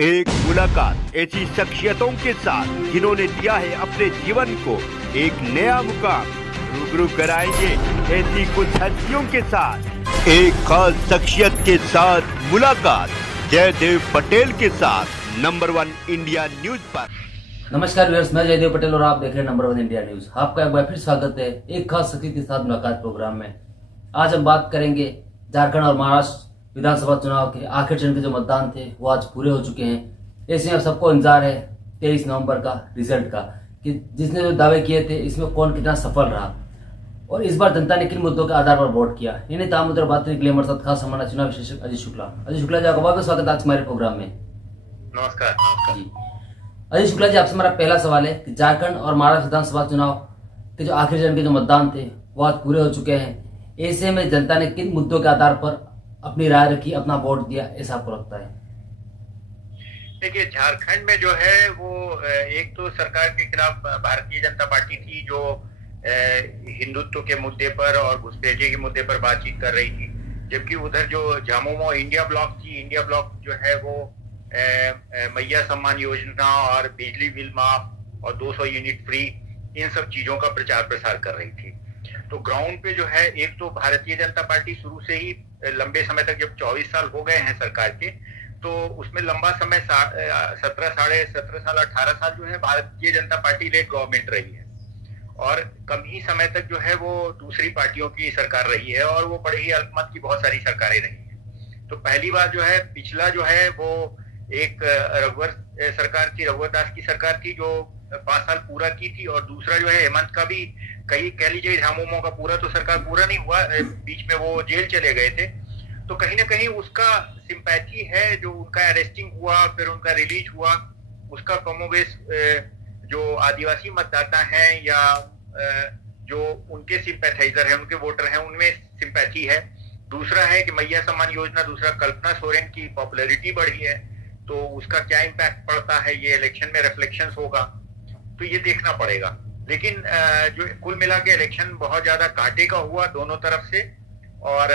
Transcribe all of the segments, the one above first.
एक मुलाकात ऐसी शख्सियतों के साथ जिन्होंने दिया है अपने जीवन को एक नया मुकाम। रूबरू कराएंगे ऐसी कुछ हस्तियों के साथ एक खास शख्सियत के साथ मुलाकात जयदेव पटेल के साथ नंबर 1 इंडिया न्यूज पर। नमस्कार व्यूअर्स, मैं जयदेव पटेल और आप देख रहे हैं नंबर 1 इंडिया न्यूज। आपका एक बार फिर स्वागत है एक खास शख्सियत के साथ मुलाकात प्रोग्राम में। आज हम बात करेंगे झारखंड और महाराष्ट्र विधानसभा चुनाव के आखिर चरण के जो मतदान थे वो आज पूरे हो चुके हैं। ऐसे अब सबको इंतजार है 23 नवंबर का रिजल्ट का कि जिसने जो दावे किए थे इसमें कौन कितना सफल रहा और इस बार जनता ने किन मुद्दों के आधार पर वोट किया। इन्हें ताम मुद्दे बात करने के लिए हमारे साथ खास हमारा चुनाव विशेषज्ञ अजय शुक्ला जी, आपका बहुत स्वागत है आज हमारे प्रोग्राम में। नमस्कार जी अजय शुक्ला जी, आपसे हमारा पहला सवाल है कि झारखंड और महाराष्ट्र विधानसभा चुनाव के जो आखिरी चरण के जो मतदान थे वो आज पूरे हो चुके हैं। ऐसे में जनता ने किन मुद्दों के आधार पर अपनी राय रखी, अपना वोट दिया, ऐसा आपको लगता है? देखिए, झारखंड में जो है वो एक तो सरकार के खिलाफ भारतीय जनता पार्टी थी जो हिंदुत्व के मुद्दे पर और घुसपैठिए के मुद्दे पर बातचीत कर रही थी, जबकि उधर जो झामुमो इंडिया ब्लॉक थी, इंडिया ब्लॉक जो है वो मैया सम्मान योजना और बिजली बिल माफ और 200 यूनिट फ्री, इन सब चीजों का प्रचार प्रसार कर रही थी। तो ग्राउंड पे जो है एक तो भारतीय जनता पार्टी शुरू से ही लंबे समय तक, जब 24 साल हो गए हैं सरकार के, तो उसमें लंबा समय 17 साढ़े 17 साल 18 साल जो है Bharatiya Janata party lead government रही है और कम ही समय तक जो है वो दूसरी पार्टियों की सरकार रही है और वो बड़े ही अल्पमत की बहुत सारी सरकारें रही हैं। तो पहली बार जो है पिछला जो है वो एक रघुवर सरकार थी, रघुवर दास की सरकार थी जो 5 साल पूरा की थी, और दूसरा जो है हेमंत का भी कहीं कह लीजिए झामुमो का पूरा तो सरकार पूरा नहीं हुआ, बीच में वो जेल चले गए थे। तो कहीं ना कहीं उसका सिंपैथी है, जो उनका अरेस्टिंग हुआ फिर उनका रिलीज हुआ, उसका कमोबेश जो आदिवासी मतदाता हैं या जो उनके सिंपैथाइजर हैं, उनके वोटर हैं, उनमें सिंपैथी है। दूसरा है कि मैया सम्मान योजना, दूसरा कल्पना सोरेन की पॉपुलैरिटी बढ़ी है, तो उसका क्या इम्पैक्ट पड़ता है ये इलेक्शन में रिफ्लेक्शंस होगा, तो ये देखना पड़ेगा। लेकिन जो कुल मिला के इलेक्शन बहुत ज्यादा कांटे का हुआ दोनों तरफ से, और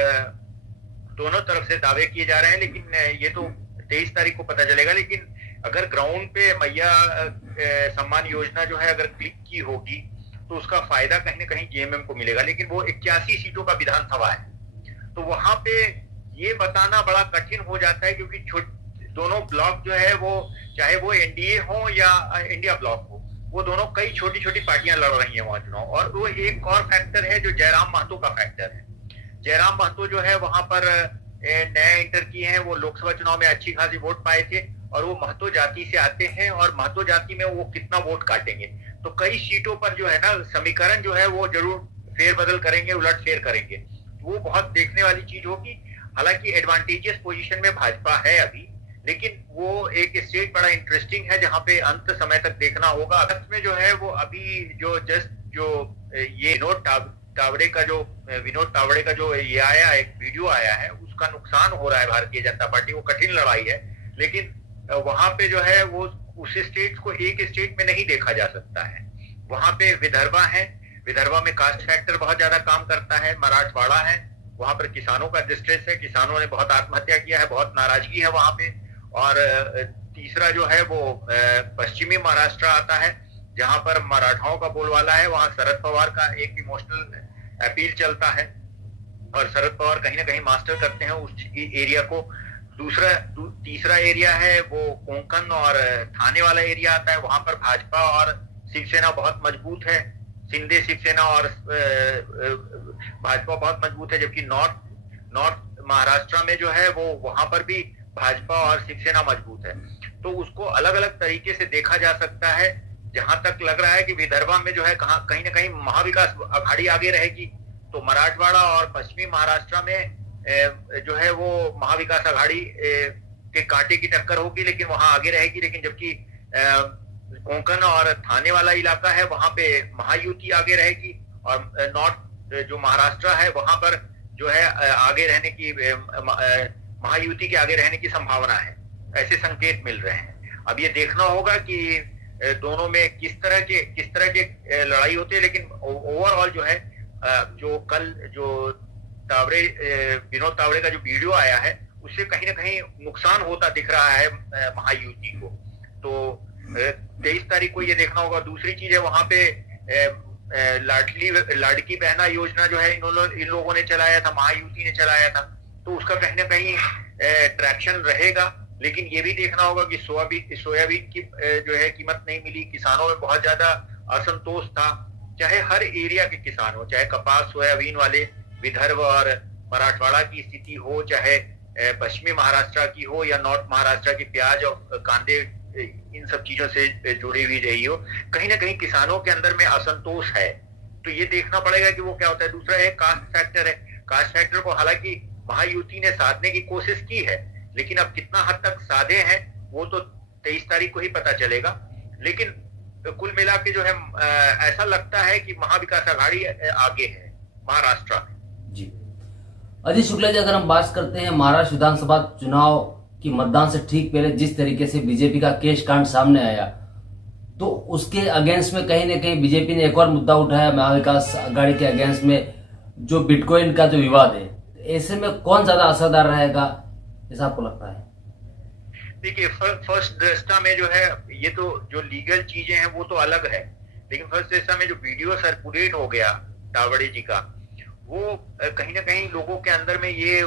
दोनों तरफ से दावे किए जा रहे हैं, लेकिन ये तो 23 तारीख को पता चलेगा। लेकिन अगर ग्राउंड पे मैया सम्मान योजना जो है अगर क्लिक की होगी तो उसका फायदा कहीं ना कहीं जेएमएम को मिलेगा, लेकिन वो 81 सीटों का विधानसभा है, तो वहां पे ये बताना बड़ा कठिन हो जाता है, क्योंकि दोनों ब्लॉक जो है वो चाहे वो एनडीए हो या इंडिया ब्लॉक हो, वो दोनों कई छोटी छोटी पार्टियां लड़ रही हैं वहां चुनाव। और वो एक और फैक्टर है जो जयराम महतो का फैक्टर है। जयराम महतो जो है वहां पर नया इंटर किए हैं, वो लोकसभा चुनाव में अच्छी खासी वोट पाए थे और वो महतो जाति से आते हैं, और महतो जाति में वो कितना वोट काटेंगे, तो कई सीटों पर जो है ना समीकरण जो है वो जरूर फेरबदल करेंगे, उलट फेर करेंगे, वो बहुत देखने वाली चीज होगी। हालांकि एडवांटेजियस पोजीशन में भाजपा है अभी, लेकिन वो एक स्टेट बड़ा इंटरेस्टिंग है जहां पे अंत समय तक देखना होगा। अगस्त में जो है वो अभी जो ये विनोद तावड़े का जो ये आया, एक वीडियो आया है, उसका नुकसान हो रहा है भारतीय जनता पार्टी को। कठिन लड़ाई है, लेकिन वहां पे जो है वो उस स्टेट को एक स्टेट में नहीं देखा जा सकता है। वहां पे विदर्भा है, विदर्भा में कास्ट फैक्टर बहुत ज्यादा काम करता है, मराठवाड़ा है, वहां पर किसानों का डिस्ट्रेस है, किसानों ने बहुत आत्महत्या किया है, बहुत नाराजगी है वहां पे। और तीसरा जो है वो पश्चिमी महाराष्ट्र आता है, जहां पर मराठाओं का बोलबाला है, वहां शरद पवार का एक इमोशनल अपील चलता है और शरद पवार कहीं ना कहीं मास्टर करते हैं उस एरिया को। तीसरा एरिया है वो कोंकण और थाने वाला एरिया आता है, वहां पर भाजपा और शिवसेना बहुत मजबूत है, शिंदे शिवसेना और भाजपा बहुत मजबूत है, जबकि नॉर्थ महाराष्ट्र में जो है वो वहां पर भी भाजपा और शिवसेना मजबूत है। तो उसको अलग अलग तरीके से देखा जा सकता है। जहां तक लग रहा है कि विदर्भा में जो है कहीं ना कहीं महाविकास अघाड़ी आगे रहेगी, तो मराठवाड़ा और पश्चिमी महाराष्ट्र में जो है वो महाविकास अघाड़ी के कांटे की टक्कर होगी, लेकिन वहां आगे रहेगी। लेकिन जबकि कोंकण और थाने वाला इलाका है वहां पे महायुति आगे रहेगी, और नॉर्थ जो महाराष्ट्र है वहां पर जो है आगे रहने की महायुति के आगे रहने की संभावना है, ऐसे संकेत मिल रहे हैं। अब ये देखना होगा कि दोनों में किस तरह के लड़ाई होती है। लेकिन ओवरऑल जो है जो कल जो विनोद तावड़े का जो वीडियो आया है उससे कहीं ना कहीं नुकसान होता दिख रहा है महायुति को। तो 23 तारीख को ये देखना होगा। दूसरी चीज है वहां पे लाडकी बहना योजना जो है इन लोगों ने चलाया था, महायुति ने चलाया था, तो उसका कहीं ना कहीं ट्रैक्शन रहेगा। लेकिन ये भी देखना होगा कि सोयाबीन की जो है कीमत नहीं मिली, किसानों में बहुत ज्यादा असंतोष था, चाहे हर एरिया के किसान हो, चाहे कपास सोयाबीन वाले विदर्भ और मराठवाड़ा की स्थिति हो, चाहे पश्चिमी महाराष्ट्र की हो या नॉर्थ महाराष्ट्र की प्याज और कांदे इन सब चीजों से जुड़ी हुई रही हो, कहीं ना कहीं किसानों के अंदर में असंतोष है। तो ये देखना पड़ेगा कि वो क्या होता है। दूसरा है कास्ट फैक्टर है। कास्ट फैक्टर को हालांकि महायुति ने साधने की कोशिश की है, लेकिन अब कितना हद तक साधे हैं वो तो 23 तारीख को ही पता चलेगा। लेकिन कुल मिला के जो है ऐसा लगता है कि महाविकास आघाड़ी आगे है महाराष्ट्र में। जी अजीत शुक्ला जी, अगर हम बात करते हैं महाराष्ट्र विधानसभा चुनाव की मतदान से ठीक पहले जिस तरीके से बीजेपी का केश कांड सामने आया, तो उसके अगेंस्ट में कहीं ना कहीं बीजेपी ने एक और मुद्दा उठाया महाविकास आघाड़ी के अगेंस्ट में, जो बिटकॉइन का जो विवाद है। ऐसे में कौन ज्यादा असरदार रहेगा ऐसा आपको लगता है? देखिए, फर्स्ट दृष्टा में जो है ये तो जो लीगल चीजें हैं वो तो अलग है, लेकिन फर्स्ट दृष्टा में जो वीडियो सर्कुलेट हो गया तावड़े जी का, वो कहीं ना कहीं लोगों के अंदर में ये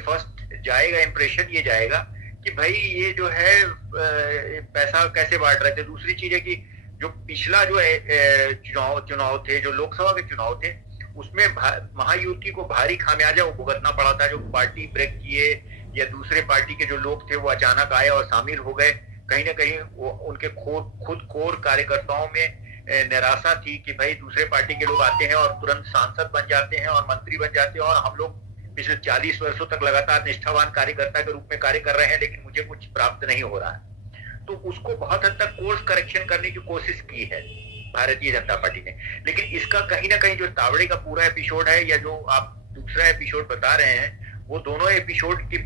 फर्स्ट जाएगा, इंप्रेशन ये जाएगा कि भाई ये जो है पैसा कैसे बांट रहे थे। दूसरी चीज है कि जो पिछला जो चुनाव थे, जो लोकसभा के चुनाव थे, उसमें महायुति को भारी खामियाजा वो भुगतना पड़ा था। जो पार्टी ब्रेक किए या दूसरे पार्टी के जो लोग थे वो अचानक आए और शामिल हो गए, कहीं ना कहीं वो उनके खुद कोर कार्यकर्ताओं में निराशा थी कि भाई दूसरे पार्टी के लोग आते हैं और तुरंत सांसद बन जाते हैं और मंत्री बन जाते हैं, और हम लोग पिछले 40 वर्षों तक लगातार निष्ठावान कार्यकर्ता के रूप में कार्य कर रहे हैं, लेकिन मुझे कुछ प्राप्त नहीं हो रहा है। तो उसको बहुत हद तक कोर्स करेक्शन करने की कोशिश की है भारतीय जनता पार्टी ने। लेकिन इसका कहीं ना कहीं जो तावड़े का पूरा एपिसोड है या जो आप दूसरा एपिसोड बता रहे हैं, वो दोनों एपिसोड के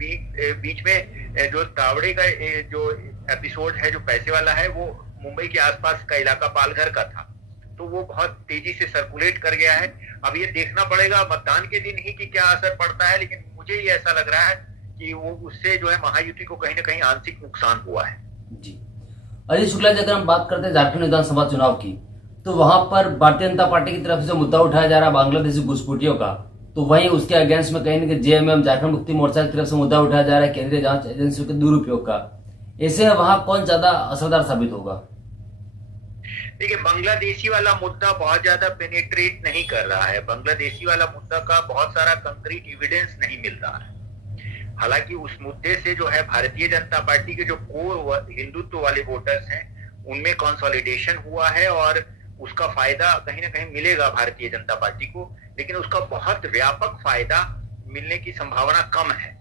बीच में जो तावड़े का जो एपिसोड है जो पैसे वाला है, वो मुंबई के आसपास का इलाका पालघर का था, तो वो बहुत तेजी से सर्कुलेट कर गया है। अब ये देखना पड़ेगा मतदान के दिन ही कि क्या असर पड़ता है, लेकिन मुझे ये ऐसा लग रहा है कि वो उससे जो है महायुति को कहीं ना कहीं आंशिक नुकसान हुआ है। जी अजीत शुक्ला जी, अगर हम बात करते हैं झारखंड विधानसभा चुनाव की, तो वहां पर भारतीय जनता पार्टी की तरफ से मुद्दा उठाया जा रहा है बांग्लादेशी घुसपैठियों का, तो वहीं उसके अगेंस्ट में कहीं ना कहीं जेएमएम झारखंड मुक्ति मोर्चा की तरफ से मुद्दा उठाया जा रहा है केंद्रीय जांच एजेंसियों के दुरुपयोग का। ऐसे वहां कौन ज्यादा असरदार साबित होगा? देखिए, बांग्लादेशी वाला मुद्दा बहुत ज्यादा पेनिट्रेट नहीं कर रहा है। बांग्लादेशी वाला मुद्दा का बहुत सारा कंक्रीट एविडेंस नहीं मिल रहा है। हालांकि उस मुद्दे से जो है भारतीय जनता पार्टी के जो कोर हिंदुत्व वाले वोटर्स हैं उनमें कंसोलिडेशन हुआ है और उसका फायदा कहीं ना कहीं मिलेगा भारतीय जनता पार्टी को, लेकिन उसका बहुत व्यापक फायदा मिलने की संभावना कम है।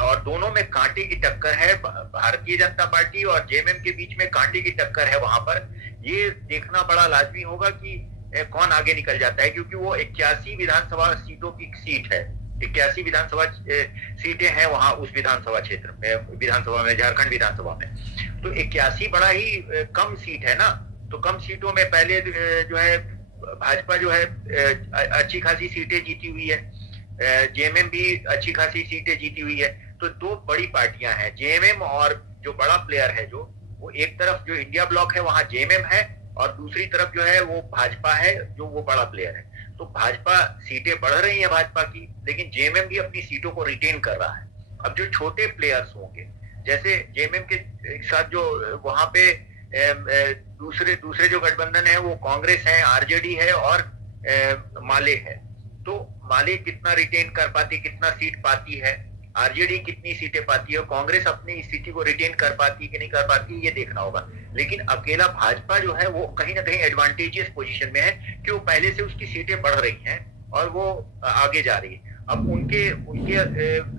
और दोनों में कांटे की टक्कर है। भारतीय जनता पार्टी और जेएमएम के बीच में कांटे की टक्कर है। वहां पर ये देखना बड़ा लाजमी होगा कि कौन आगे निकल जाता है, क्योंकि वो 81 विधानसभा सीटों की सीट है। 81 विधानसभा सीटें हैं वहां उस विधानसभा क्षेत्र में, विधानसभा में, झारखंड विधानसभा में। तो 81 बड़ा ही कम सीट है ना। तो कम सीटों में पहले जो है भाजपा जो है अच्छी खासी सीटें जीती हुई है, जेएमएम भी अच्छी खासी सीटें जीती हुई है। तो दो बड़ी पार्टियां हैं, जेएमएम और जो बड़ा प्लेयर है, जो वो एक तरफ जो इंडिया ब्लॉक है वहां जेएमएम है और दूसरी तरफ जो है वो भाजपा है, जो वो बड़ा प्लेयर है। तो भाजपा सीटें बढ़ रही है भाजपा की, लेकिन जेएमएम भी अपनी सीटों को रिटेन कर रहा है। अब जो छोटे प्लेयर्स होंगे, जैसे जेएमएम के साथ जो वहां पे दूसरे जो गठबंधन है वो कांग्रेस है, आरजेडी है और माले है। तो माले कितना रिटेन कर पाती, कितना सीट पाती है, आरजेडी कितनी सीटें पाती है, कांग्रेस अपनी स्थिति को रिटेन कर पाती है कि नहीं कर पाती है, ये देखना होगा। लेकिन अकेला भाजपा जो है वो कहीं ना कहीं एडवांटेजियस पोजीशन में है कि वो पहले से उसकी सीटें बढ़ रही हैं और वो आगे जा रही है। अब उनके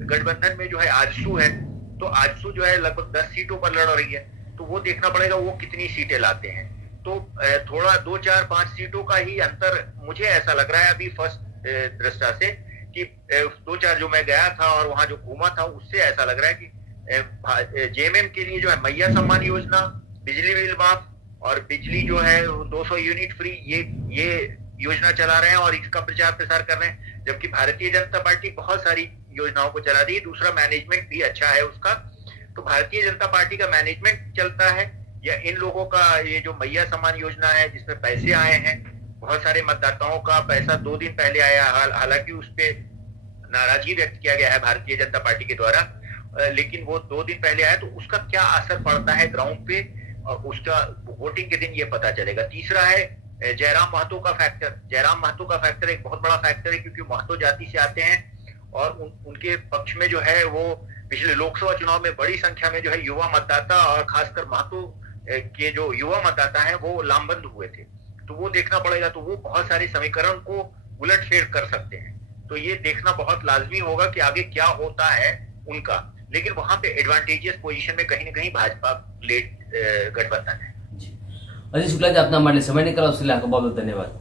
गठबंधन में जो है आजसू है, तो आजसू जो है लगभग 10 सीटों पर लड़ रही है। तो वो देखना पड़ेगा वो कितनी सीटें लाते हैं। तो थोड़ा 2, 4, 5 सीटों का ही अंतर मुझे ऐसा लग रहा है अभी फर्स्ट दृष्टा से, कि 2, 4 जो मैं गया था और वहां जो घूमा था उससे ऐसा लग रहा है कि जेएमएम के लिए जो है मैया सम्मान योजना, बिजली बिल माफ और बिजली जो है 200 यूनिट फ्री, योजना चला रहे हैं और इसका प्रचार प्रसार कर रहे हैं, जबकि भारतीय जनता पार्टी बहुत सारी योजनाओं को चला रही है। दूसरा, मैनेजमेंट भी अच्छा है उसका। तो भारतीय जनता पार्टी का मैनेजमेंट चलता है या इन लोगों का ये जो मैया सम्मान योजना है जिसमें पैसे आए हैं, बहुत सारे मतदाताओं का पैसा 2 दिन पहले आया, हालांकि उस पर नाराजगी व्यक्त किया गया है भारतीय जनता पार्टी के द्वारा, लेकिन वो 2 दिन पहले आया, तो उसका क्या असर पड़ता है ग्राउंड पे और उसका वोटिंग के दिन ये पता चलेगा। तीसरा है जयराम महतो का फैक्टर। जयराम महतो का फैक्टर एक बहुत बड़ा फैक्टर है, क्योंकि महतो जाति से आते हैं और उनके पक्ष में जो है वो पिछले लोकसभा चुनाव में बड़ी संख्या में जो है युवा मतदाता और खासकर महतो के जो युवा मतदाता हैं वो लामबंद हुए थे। तो वो देखना पड़ेगा, तो वो बहुत सारे समीकरण को उलटफेर कर सकते हैं। तो ये देखना बहुत लाजमी होगा कि आगे क्या होता है उनका, लेकिन वहां पे एडवांटेजियस पोजीशन में कहीं ना कहीं भाजपा लेट गठबंधन है। अजय शुक्ला जी, अपना हमारे लिए समय निकाला, उसके लिए आपका बहुत बहुत धन्यवाद।